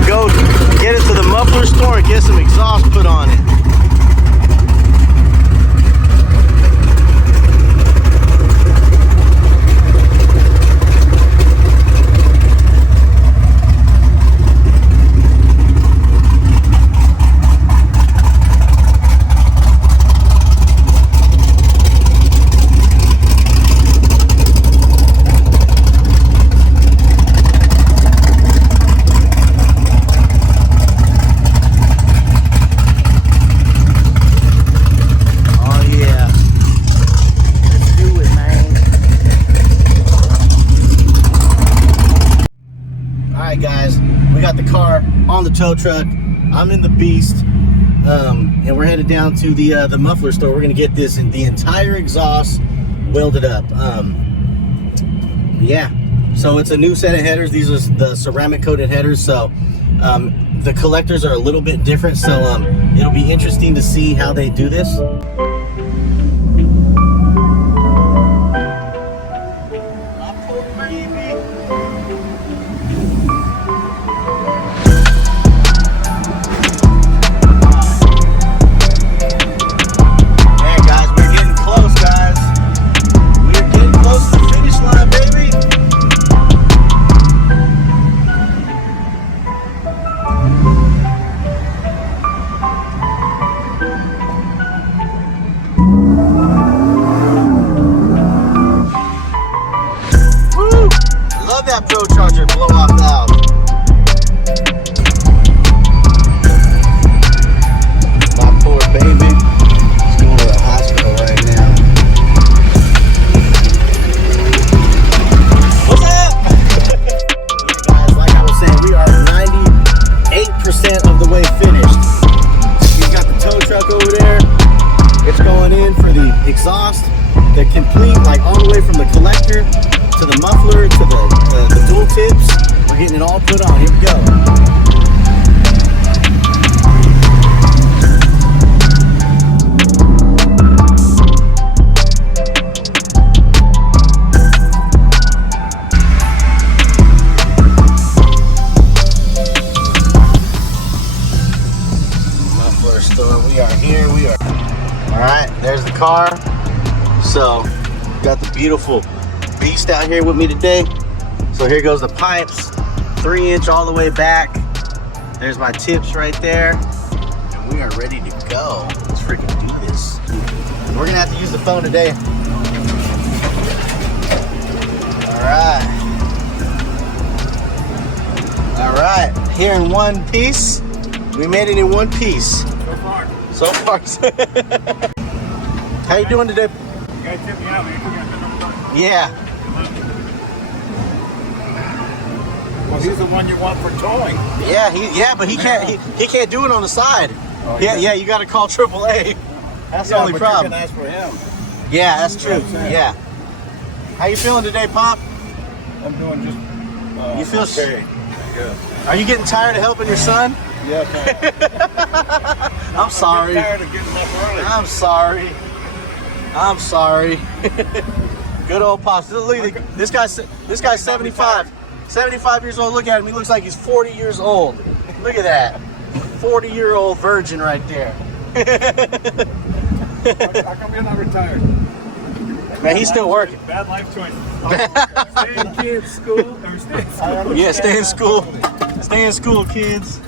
gonna go get it to the muffler store and get some exhaust put on it. On the tow truck, I'm in the Beast, and we're headed down to the muffler store. We're gonna get the entire exhaust welded up. Yeah, so it's a new set of headers. These are the ceramic coated headers, so the collectors are a little bit different, so it'll be interesting to see how they do this. That Pro Charger blow off valve. My poor baby. He's going to the hospital right now. What's up? Guys, like I was saying, we are 98% of the way finished. We've got the tow truck over there. It's going in for the exhaust, the complete, like all the way from the collector to the muffler, to the dual tips. We're getting it all put on. Here we go. Muffler store, we are here, we are. All right, there's the car. So, got the beautiful Beast out here with me today. So here goes the pipes, 3-inch all the way back. There's my tips right there, and we are ready to go. Let's freaking do this. We're gonna have to use the phone today. All right, here in one piece. We made it in one piece. So far. How you doing today? You guys tip me out, man. Yeah. Well, he's the one you want for towing. Yeah, but he can't do it on the side. Oh, yeah, you got to call AAA. That's the only problem. You can ask for him. Yeah, that's true. Yeah. How you feeling today, Pop? I'm doing just. You feel okay? Good. Are you getting tired of helping your son? Yeah. I'm sorry. I'm tired of getting up early. I'm sorry. Good old Pops. Look at this guy's 75. 75 years old. Look at him. He looks like he's 40 years old. Look at that. 40-year-old virgin right there. How come you're not retired? Man, he's still working. Bad life choice. Stay in kids' school or stay in school. Yeah, stay in school. Stay in school, kids.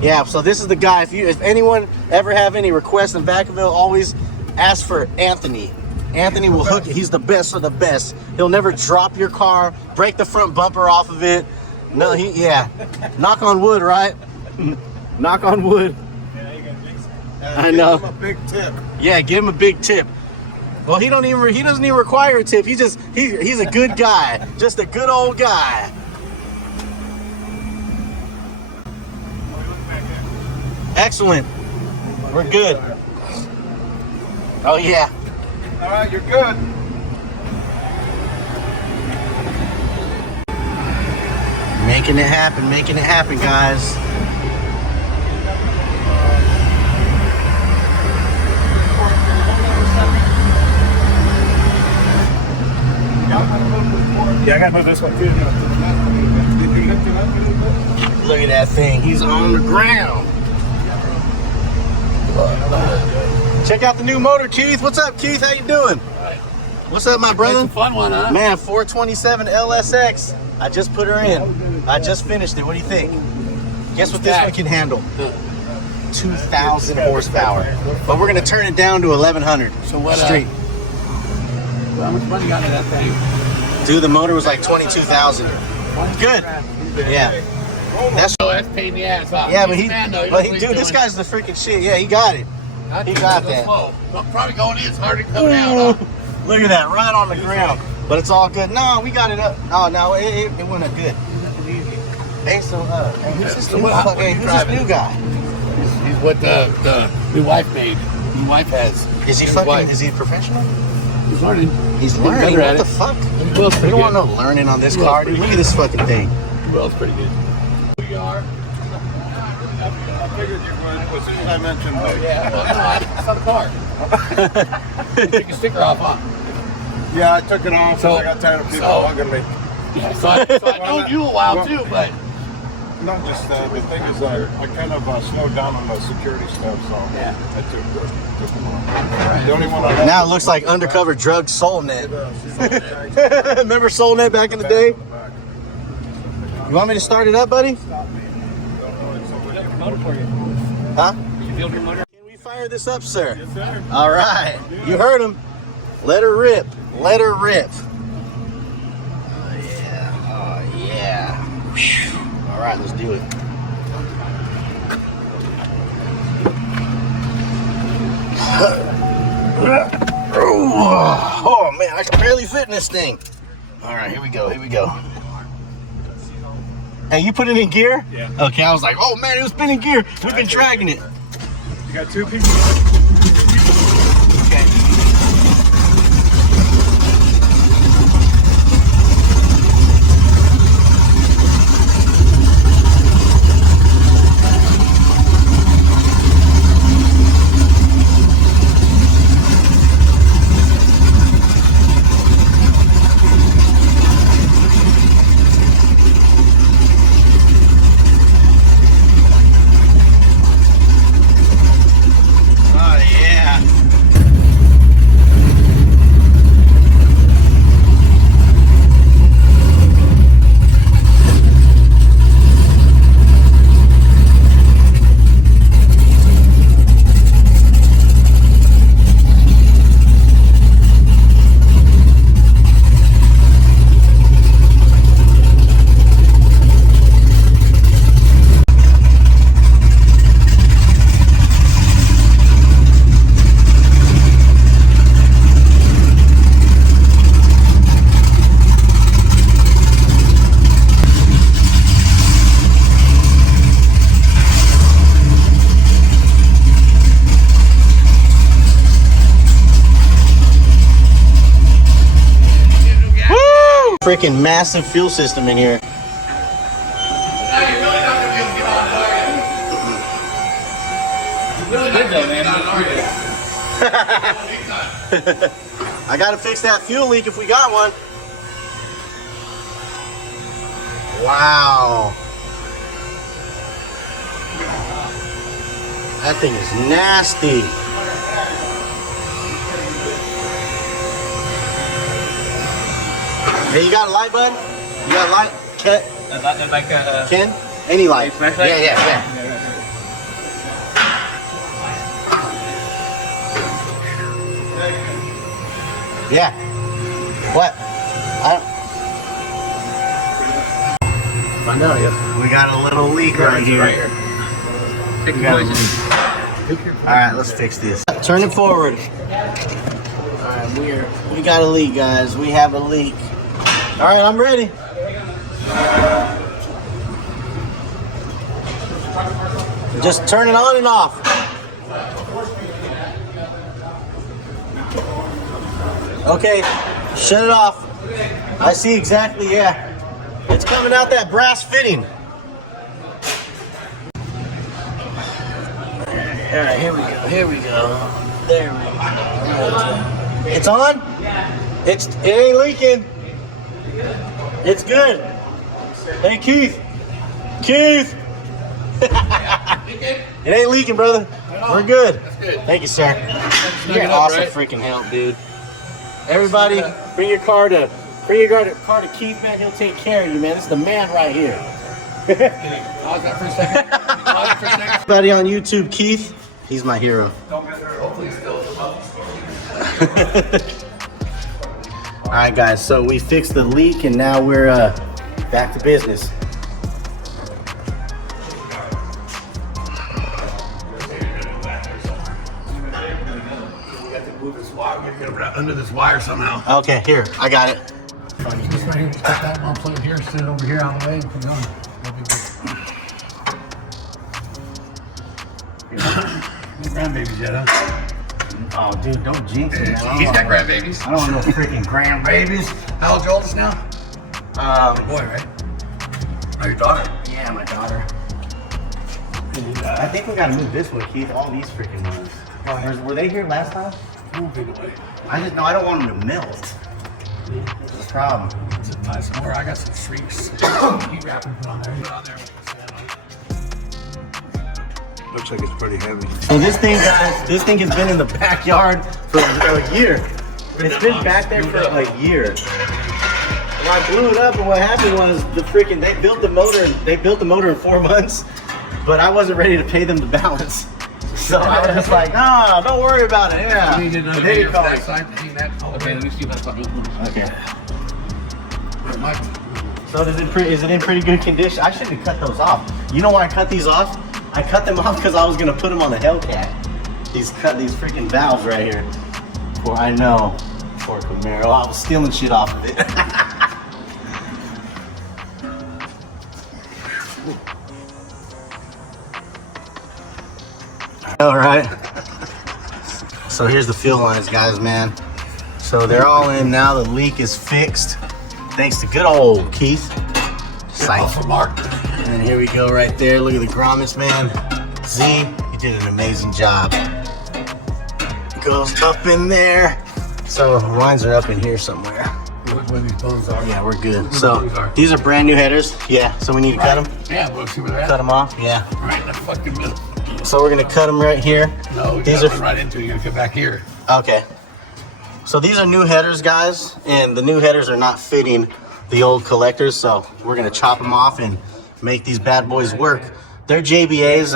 Yeah, so this is the guy. If anyone ever have any requests in Vacaville, always ask for Anthony. Anthony will hook it. He's the best of the best. He'll never drop your car, break the front bumper off of it. No, yeah. Knock on wood, right? Knock on wood. Yeah, you got I know. Give him a big tip. Yeah, give him a big tip. Well, he doesn't even require a tip. He's a good guy. Just a good old guy. Excellent. We're good. Oh yeah. All right, you're good. Making it happen, guys. Yeah, I gotta move this one too. Look at that thing. He's on the ground. Check out the new motor, Keith. What's up, Keith? How you doing? What's up, my brother? It's a fun one, huh? Man, 427 LSX. I just put her in. I just finished it. What do you think? Guess what this one can handle? 2,000 horsepower. But we're gonna turn it down to 1,100. So what? Street. How much money got in that thing? Dude, the motor was like 22,000. Good. Yeah. That's Oh, that's pain in the ass, huh? yeah, but He's he, a man, though. but knows he, what dude, he's this doing. guy's the freaking shit. Yeah, he got it. He got Go that. slow. Well, probably going in. It's hard to come out. Huh? Look at that, right on the ground. But it's all good. No, we got it up. Oh no, it went up good. Hey, so hey, who's this So new? what- Hey, who's this new guy? He's what the new wife made. New wife has. Is he His fucking? wife. Is he a professional? He's learning. He's Getting learning. better What at the it. fuck? He will's We pretty don't want good. no learning on this Well, car, pretty dude. Look at this fucking thing. He will's pretty good. We are. I figured you would, as soon as I mentioned Oh yeah. Well, no, I saw the car. Take a sticker off, huh? Yeah, I took it off So- I got tired of people so- hugging me. Yeah. So I known you a while too, but Not just that, the thing is I kind of slowed down on the security stuff, so Yeah. I took them off. The only one I had Now it looks like undercover drug SoulNet. Remember SoulNet back in the day? You want me to start it up, buddy? Huh? Can we fire this up, sir? Yes, sir. All right. You heard him. Let her rip. Let her rip. Oh, yeah. Oh, yeah. Whew. All right, let's do it. Oh, man, I can barely fit in this thing. All right, here we go. Here we go. Hey, you put it in gear? Yeah. Okay, I was like, oh, man, it was been in gear. We've been dragging it. You got two people? Okay. Oh, yeah. Woo! Freaking massive fuel system in here. now you're really not gonna be able to get on, are you? You're really good though, man. Are you? I gotta fix that fuel leak if we got one. Wow. That thing is nasty. Hey, you got a light, bud? You got a light? Ken? Any light? flashlight? Yeah. Yeah. What? Find out, yes. We got a little leak right here. Take We got a leak. All right, let's fix this. Turn it forward. All right, we got a leak, guys. We have a leak. All right, I'm ready. Just turn it on and off. Okay, shut it off. I see exactly, yeah. It's coming out that brass fitting. All right, here we go. Here we go. There we go. Right. It's on. It ain't leaking. It's good. Hey Keith, Keith! It ain't leaking, brother. We're good. That's good. Thank you, sir. You're it up, awesome right? freaking help, dude. Everybody, bring your car to Keith, man. He'll take care of you, man. This is the man right here. Pause that for a second. Pause it for a second. Everybody on YouTube, Keith, he's my hero. Hopefully still All right, guys. So we fixed the leak, and now we're back to business. Get it under this wire somehow. Okay, here, I got it. Just right here, just put that one plug here, sit it over here out of the way, and put it on. No big deal. No grandbabies yet, huh? Oh, dude, don't jinx it, man. He's got grandbabies. I don't want no freaking grandbabies. How old's your oldest now? Boy, right? Oh, your daughter. Yeah, my daughter. I think we gotta move this way, Keith. All these freaking ones. Were they here last time? Move it away. I don't want them to melt. That's the problem. It's a nice more. I got some freaks. Heat wrap and put on there. Put on there. Looks like it's pretty heavy. So this thing, guys, this thing has been in the backyard for a year. It's been back there for a year. Well, I blew it up, and what happened was they built the motor in 4 months, but I wasn't ready to pay them the balance. So I was just like, nah, don't worry about it. Yeah. You need another They hanger for call me. that side. Hang that. Okay, let me see if that's something. Okay. Mike. So is it in pretty good condition? I shouldn't have cut those off. You know why I cut these off? I cut them off because I was gonna put them on the Hellcat. These freaking valves right here. Poor Camaro. I was stealing shit off of it. All right. So here's the fuel lines, guys, man. So they're all in now. The leak is fixed. Thanks to good old Keith. Oh, for Mark. And then here we go right there. Look at the grommets, man. Z, you did an amazing job. Goes up in there. So lines are up in here somewhere. Where these bones are. Yeah, we're good. So these are brand new headers. Yeah, so we need to cut them. Yeah, we'll see where they're at. Cut them off. Yeah. Right in the fucking middle. So we're gonna cut them right here. No, these you are gotta run right into it. You're gonna get back here. okay. So these are new headers, guys, and the new headers are not fitting the old collectors. So we're gonna chop them off and make these bad boys work. They're JBAs.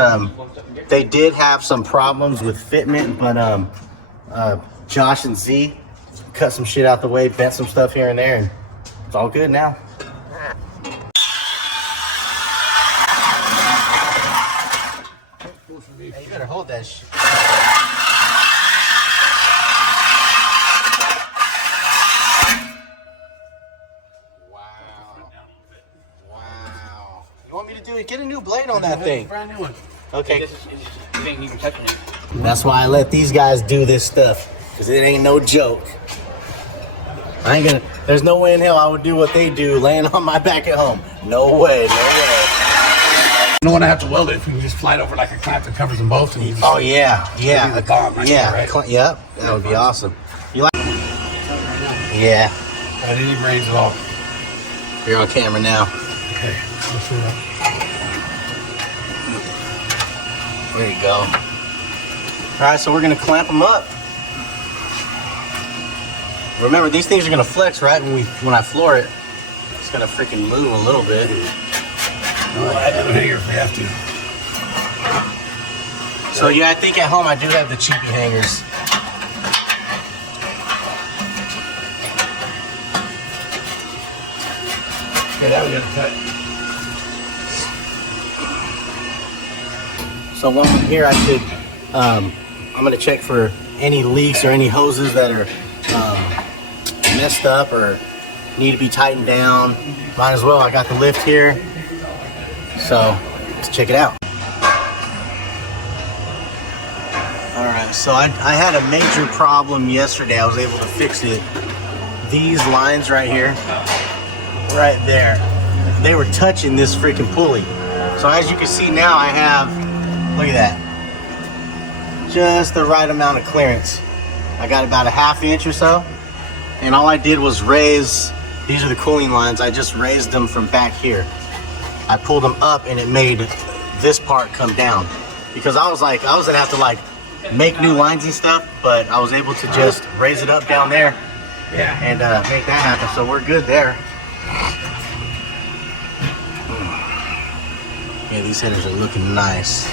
They did have some problems with fitment, but Josh and Z cut some shit out the way, bent some stuff here and there, and it's all good now. Hey, you better hold that shit. Wow. You want me to do it? Get a new blade on that thing. Brand new one. Okay. You ain't even touching it. That's why I let these guys do this stuff, because it ain't no joke. There's no way in hell I would do what they do laying on my back at home. No way, no way. You don't want to have to weld it if you can just fly it over like a clamp that covers them both. And you just, Oh yeah, yeah. a bomb right Yeah, there, right? Yep, that would be awesome. You like? Yeah, I didn't even raise it all. you're on camera now. Okay, let's see that. There you go. All right, so we're gonna clamp them up. Remember, these things are gonna flex right when I floor it. It's gonna freaking move a little bit. We'll add another hanger if we have to. So yeah, I think at home I do have the cheapy hangers. Okay, that we gotta cut. So while I'm here, I should, I'm gonna check for any leaks or any hoses that are messed up or need to be tightened down. Might as well, I got the lift here. So let's check it out. All right, so I had a major problem yesterday. I was able to fix it. These lines right here, right there, they were touching this freaking pulley. So as you can see now, I have, look at that, just the right amount of clearance. I got about a ½ inch or so, and all I did was raise, these are the cooling lines, I just raised them from back here. I pulled them up and it made this part come down. Because I was gonna have to like make new lines and stuff, but I was able to just raise it up down there and make that happen. So we're good there. Yeah, these headers are looking nice.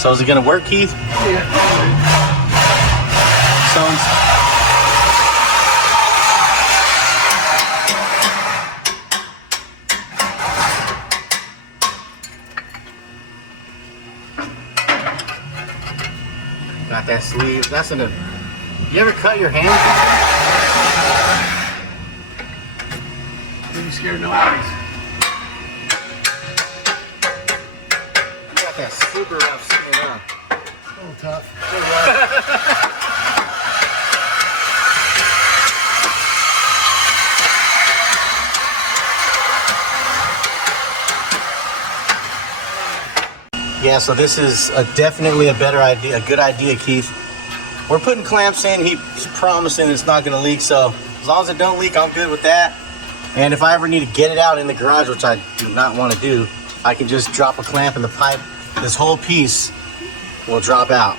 So is it gonna work, Keith? Got that sleeve. That's in a. You ever cut your hand? You scared nobody. You got that super rough skin, huh? A little tough. Yeah, so this is definitely a better idea, a good idea, Keith. We're putting clamps in. He's promising it's not going to leak, so as long as it don't leak, I'm good with that. And if I ever need to get it out in the garage, which I do not want to do, I can just drop a clamp in the pipe. This whole piece will drop out.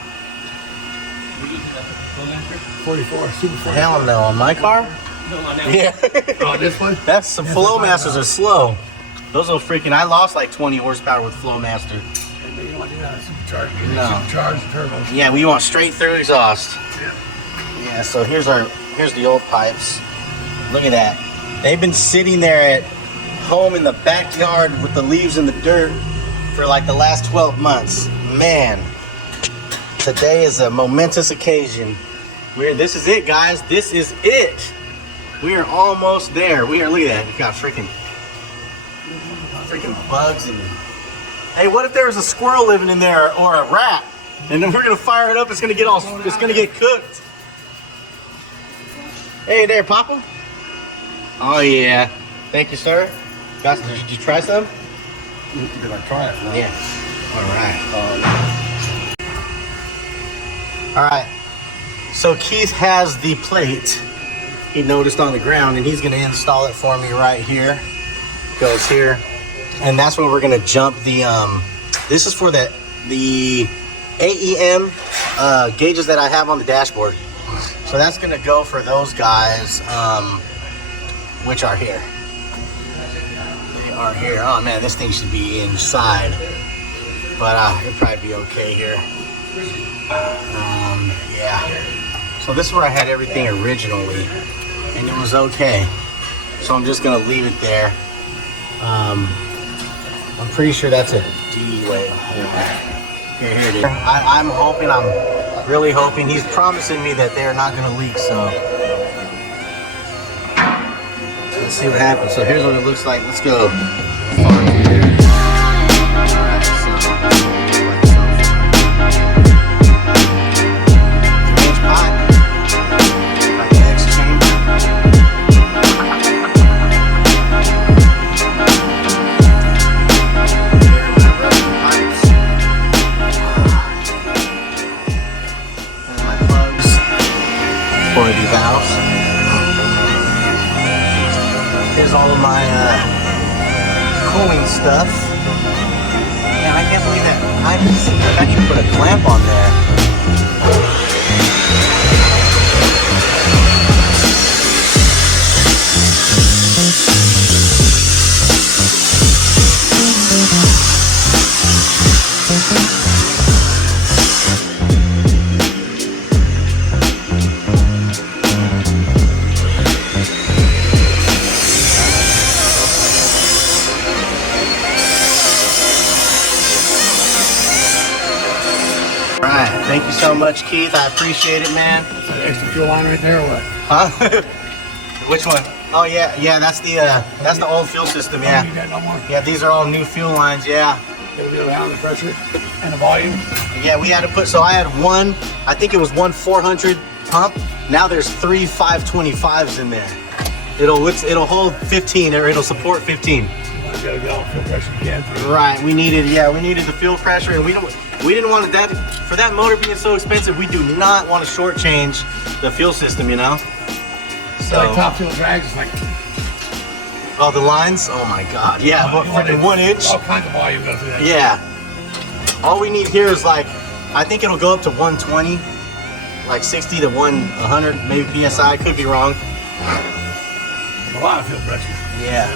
44, Super 44. Hell no, on my car? No, on that Yeah. Oh, this one? That's some Flowmasters are slow. Those little freaking, I lost like 20 horsepower with Flowmaster. And you don't want to do that supercharged. No. Supercharged turbos. Yeah, we want straight through exhaust. Yeah. Yeah, so here's the old pipes. Look at that. They've been sitting there at home in the backyard with the leaves in the dirt for like the last 12 months. Man, today is a momentous occasion. This is it, guys. This is it. We are almost there. Look at that. We've got freaking bugs and. Hey, what if there was a squirrel living in there or a rat? And then we're gonna fire it up. It's gonna get cooked. Hey there, Papa. Oh yeah. Thank you, sir. Did you try some? Did I try it? No. Yeah. All right. So Keith has the plate he noticed on the ground, and he's gonna install it for me right here. Goes here. And that's where we're gonna jump the this is for the AEM gauges that I have on the dashboard. So that's gonna go for those guys, which are here. They are here. Oh man, this thing should be inside, but it'll probably be okay here. Yeah. So this is where I had everything originally, and it was okay. So I'm just gonna leave it there. I'm pretty sure that's a D way. Here it is. I'm really hoping. He's promising me that they're not gonna leak, so let's see what happens. So here's what it looks like. Let's go. Here's all of my cooling stuff. Man, I can't believe that. I actually put a clamp on there. Thank you so much, Keith. I appreciate it, man. Is that extra fuel line right there or what? Huh? Which one? Oh yeah, that's the old fuel system. Don't need Yeah, that no more. yeah. These are all new fuel lines. Yeah, It'll be around the pressure and the volume. yeah. We had to put. So I had one. I think it was one 400 pump. Now there's three 525s in there. It'll hold 15 or it'll support 15. You gotta get all the fuel pressure you can through. Right. We needed the fuel pressure, and we didn't want that for that motor being so expensive. We do not want to shortchange the fuel system, you know. So like top fuel drags, it's like Oh, the lines? Oh my god. Yeah, but freaking 1 inch. All kinds of volume go through that. Yeah. All we need here is like, I think it'll go up to 120, like 60 to 100, maybe PSI. Could be wrong. A lot of field pressure. Yeah.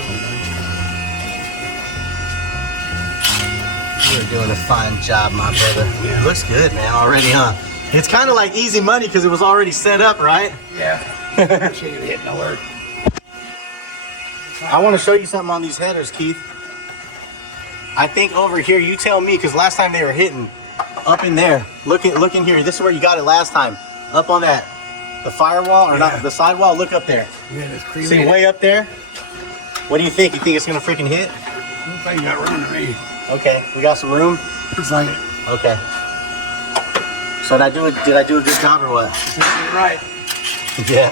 You're doing a fine job, my brother. It looks good, man, already, huh? It's kind of like easy money because it was already set up, right? Yeah. She ain't hit nowhere. I want to show you something on these headers, Keith. I think over here, you tell me, because last time they were hitting up in there. Look in here. This is where you got it last time. Up on that, the firewall, or not, the sidewall. Look up there. Yeah, that's creamy. See, way up there? What do you think? You think it's going to freaking hit? I don't think you got room to me. Okay, we got some room? Looks like it. Okay. So did I do a good job or what? Right. Yeah.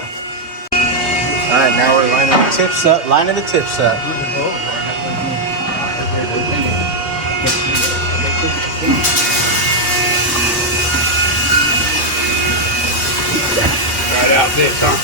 All right, now we're lining the tips up. Right out this, huh?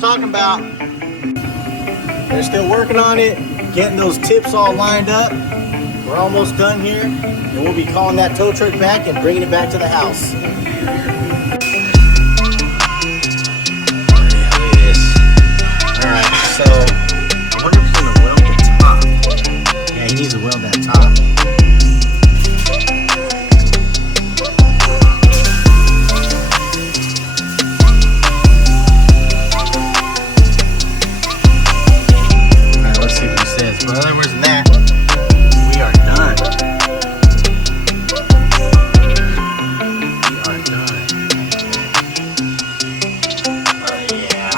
Talking about. They're still working on it, getting those tips all lined up. We're almost done here, and we'll be calling that tow truck back and bringing it back to the house. Oh yeah, look at this. All right, so I wonder if he's gonna weld the top. Yeah, he needs to weld that top. But other than that, we are done. We are done. Oh yeah.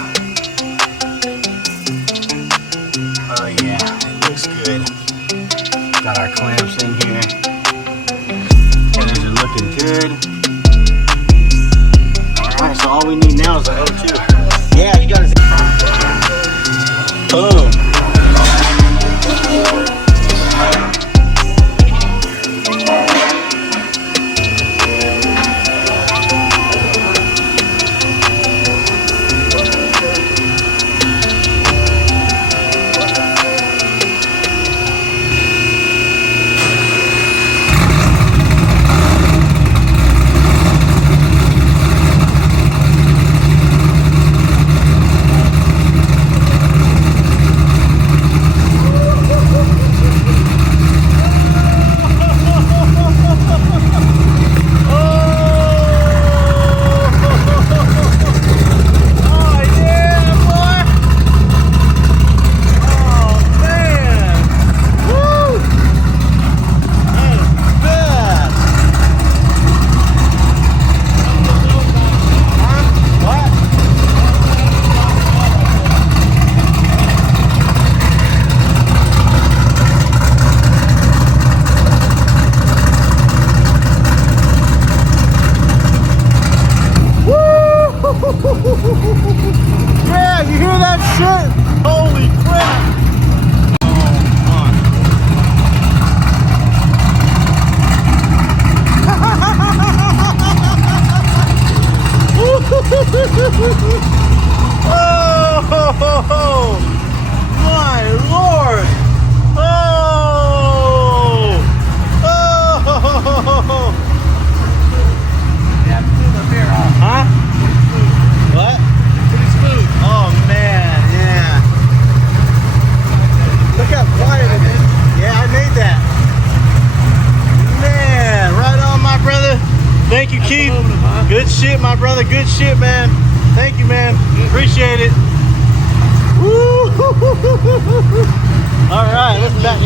Keith. aluminum, huh? Good shit, my brother. Good shit, man. Thank you, man. Appreciate it. Woo! All right, let's back.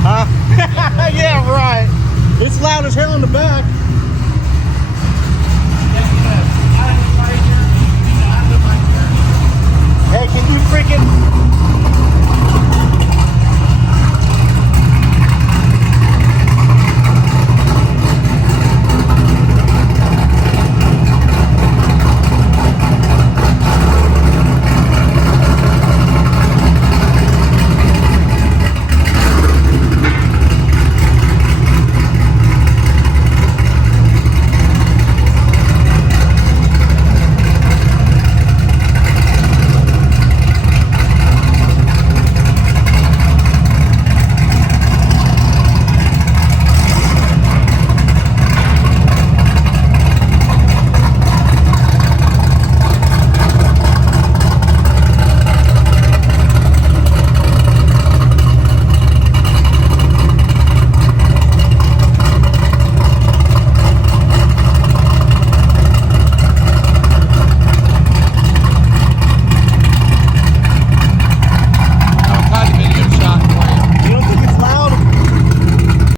Huh? Yeah, right. It's loud as hell in the back.